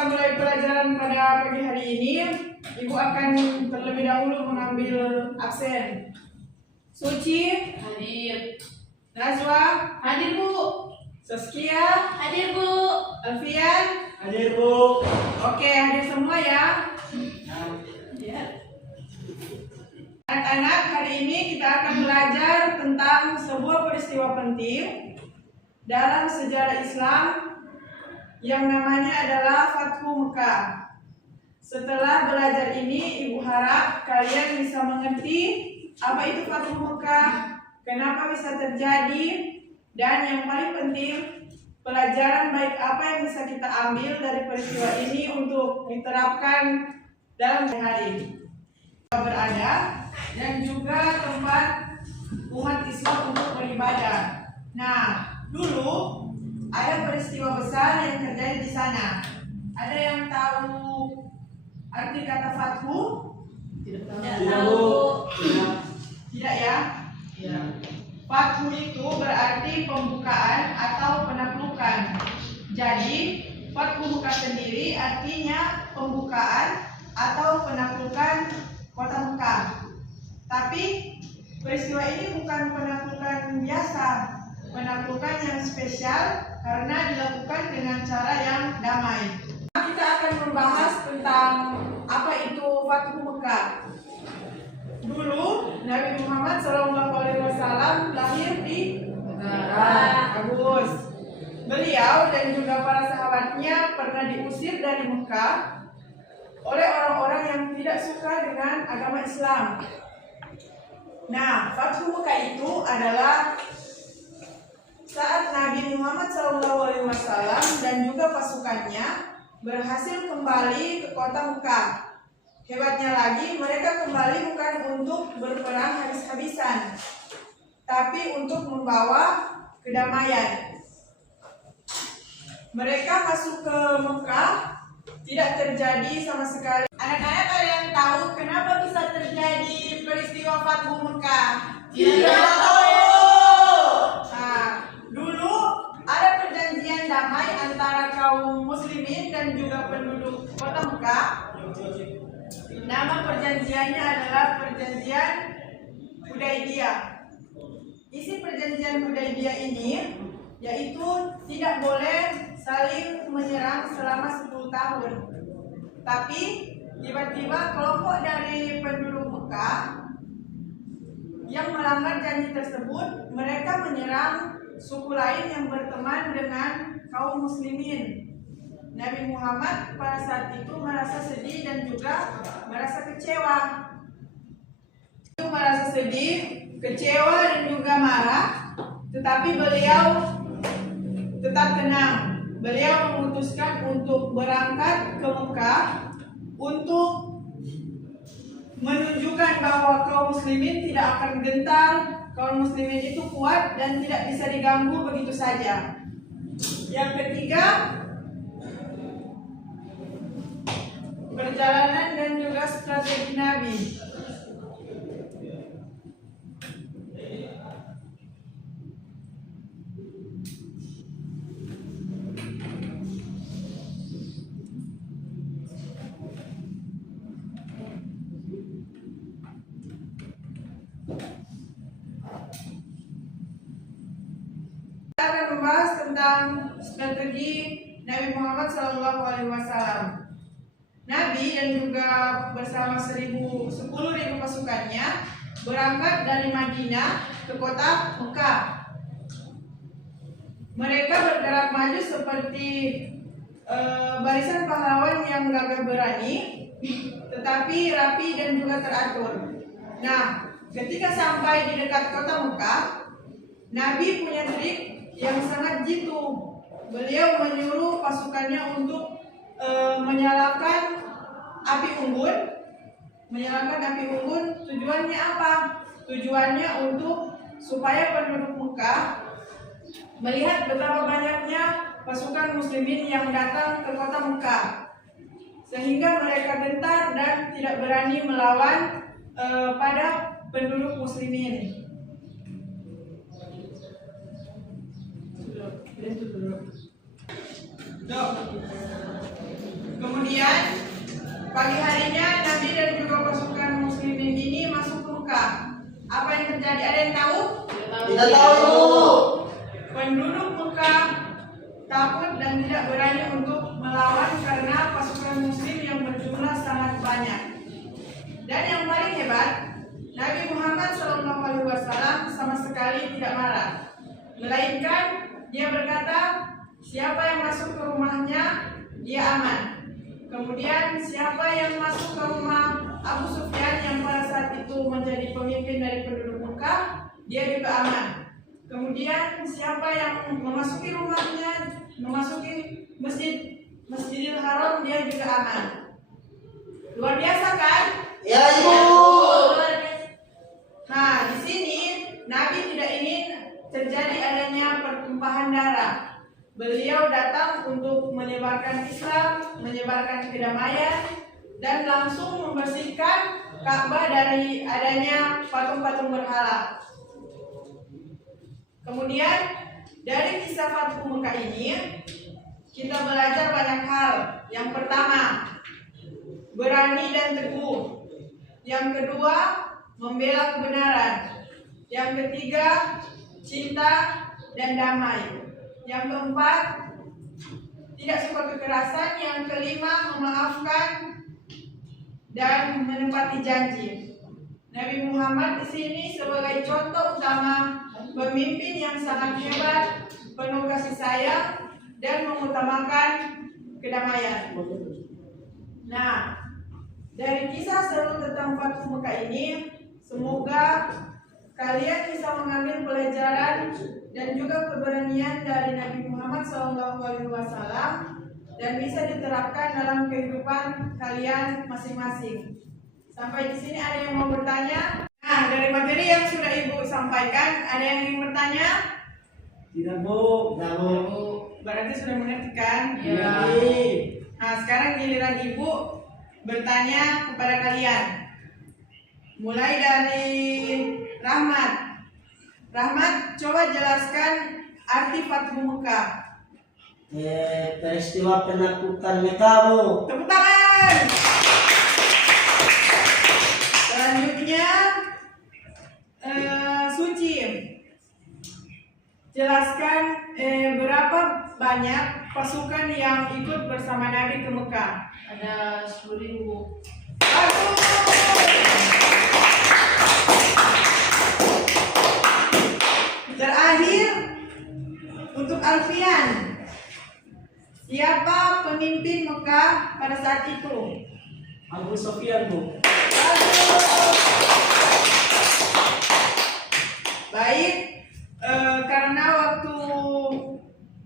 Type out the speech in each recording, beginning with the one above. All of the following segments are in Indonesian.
kita mulai pelajaran pada pagi hari ini, Ibu akan terlebih dahulu mengambil absen. Suci Hadir. Najwa Hadir, Bu. Saskia Hadir, Bu. Alfian. Hadir, Bu. Oke, hadir semua ya. Ya. Anak-anak, hari ini kita akan belajar tentang sebuah peristiwa penting dalam sejarah Islam yang namanya adalah Fathu Mekah. Setelah belajar ini, Ibu harap kalian bisa mengerti apa itu Fathu Mekah, kenapa bisa terjadi, dan yang paling penting, pelajaran baik apa yang bisa kita ambil dari peristiwa ini untuk diterapkan dalam hari kita berada, dan juga tempat umat Islam untuk beribadah. Nah, dulu ada peristiwa besar yang terjadi di sana. Ada yang tahu arti kata Fathu? Tidak Tidak, Bu. Tidak ya? Ya. Fathu itu berarti pembukaan atau penaklukan. Jadi, Fathu Mekah sendiri artinya pembukaan atau penaklukan kota Mekah. Tapi peristiwa ini bukan penaklukan biasa, penaklukan yang spesial karena dilakukan dengan cara yang damai. Kita akan membahas tentang apa itu Fathu Mekah. Dulu Nabi Muhammad SAW lahir di Bagus. Beliau dan juga para sahabatnya pernah diusir dari Mekah oleh orang-orang yang tidak suka dengan agama Islam. Nah, Fathu Mekah itu adalah saat Nabi Muhammad SAW dan juga pasukannya berhasil kembali ke kota Mekah. Hebatnya lagi, mereka kembali bukan untuk berperang habis-habisan, tapi untuk membawa kedamaian. Mereka masuk ke Mekah, tidak terjadi sama sekali. Anak-anak, ada yang tahu kenapa bisa terjadi peristiwa Fathu Mekah? Tidak tahu. Nah, dulu ada perjanjian damai antara kaum muslimin dan juga penduduk kota Mekah. Nama perjanjiannya adalah Perjanjian Hudaybiyah. Isi perjanjian Hudaybiyah ini yaitu tidak boleh saling menyerang selama 10 tahun. Tapi tiba-tiba kelompok dari penduduk Mekah yang melanggar janji tersebut, mereka menyerang suku lain yang berteman dengan kaum muslimin. Nabi Muhammad pada saat itu merasa sedih dan juga merasa kecewa. Itu merasa sedih, kecewa dan juga marah, tetapi beliau tetap tenang. Beliau memutuskan untuk berangkat ke Mekah untuk menunjukkan bahwa kaum muslimin tidak akan gentar, kaum muslimin itu kuat dan tidak bisa diganggu begitu saja. Yang ketiga, perjalanan dan juga strategi Nabi. Kita akan membahas tentang strategi Nabi Muhammad SAW. Nabi dan juga bersama 10.000 pasukannya berangkat dari Madinah ke kota Mekah. Mereka bergerak maju seperti barisan pahlawan yang gagah berani, tetapi rapi dan juga teratur. Nah, ketika sampai di dekat kota Mekah, Nabi punya trik yang sangat jitu. Beliau menyuruh pasukannya untuk menyalakan api unggun. Tujuannya apa? Tujuannya untuk supaya penduduk Mekah melihat betapa banyaknya pasukan muslimin yang datang ke kota Mekah, sehingga mereka gentar dan tidak berani melawan pada penduduk muslimin. Pagi harinya Nabi dan juga pasukan muslimin ini masuk ke Mekah. Apa yang terjadi? Ada yang tahu? Tidak tahu, Ibu. Penduduk Mekah takut dan tidak berani untuk melawan karena pasukan muslim yang berjumlah sangat banyak. Dan yang paling hebat, Nabi Muhammad SAW sama sekali tidak marah, melainkan dia berkata, siapa yang masuk ke rumahnya, dia aman. Kemudian siapa yang masuk ke rumah Abu Sufyan yang pada saat itu menjadi pemimpin dari penduduk Mekah, dia juga aman. Kemudian siapa yang memasuki rumahnya, memasuki Masjidil Haram, dia juga aman. Luar biasa kan? Ya, Ibu. Nah, di sini Nabi tidak ingin terjadi adanya pertumpahan darah. Beliau datang untuk menyebarkan Islam, menyebarkan kedamaian, dan langsung membersihkan Ka'bah dari adanya patung-patung berhala. Kemudian dari kisah Fathu Mekah ini kita belajar banyak hal. Yang pertama, berani dan teguh. Yang kedua, membela kebenaran. Yang ketiga, cinta dan damai. Yang keempat, tidak suka kekerasan. Yang kelima, memaafkan dan menepati janji. Nabi Muhammad di sini sebagai contoh utama pemimpin yang sangat hebat, penuh kasih sayang dan mengutamakan kedamaian. Nah, dari kisah seru tentang Fathu Mekah ini, semoga kalian bisa mengambil pelajaran dan juga keberanian dari Nabi Muhammad SAW dan bisa diterapkan dalam kehidupan kalian masing-masing. Sampai di sini ada yang mau bertanya? Nah, dari materi yang sudah Ibu sampaikan, ada yang ingin bertanya? Tidak, Bu. Tidak, Bu. Berarti sudah mengerti kan? Ya. Nah, sekarang giliran Ibu bertanya kepada kalian. Mulai dari Rahmat. Rahmat, coba jelaskan arti Fathu Mekah. Peristiwa penaklukan Mekah, Bu. Tepuk tangan. Selanjutnya, Suci. Jelaskan berapa banyak pasukan yang ikut bersama Nabi ke Mekah. Ada 10.000. Bagus. Terakhir, untuk Alfian. Siapa pemimpin Mekah pada saat itu? Abu Sufyan, Bu. Baik, karena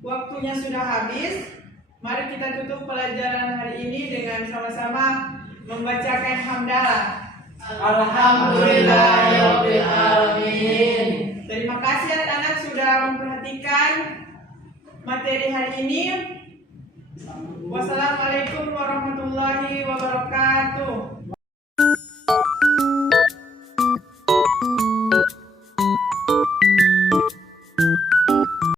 waktunya sudah habis, mari kita tutup pelajaran hari ini dengan sama-sama membacakan hamdalah. Alhamdulillahirabbil alamin. Terima kasih anak-anak sudah memperhatikan materi hari ini. Wassalamualaikum warahmatullahi wabarakatuh.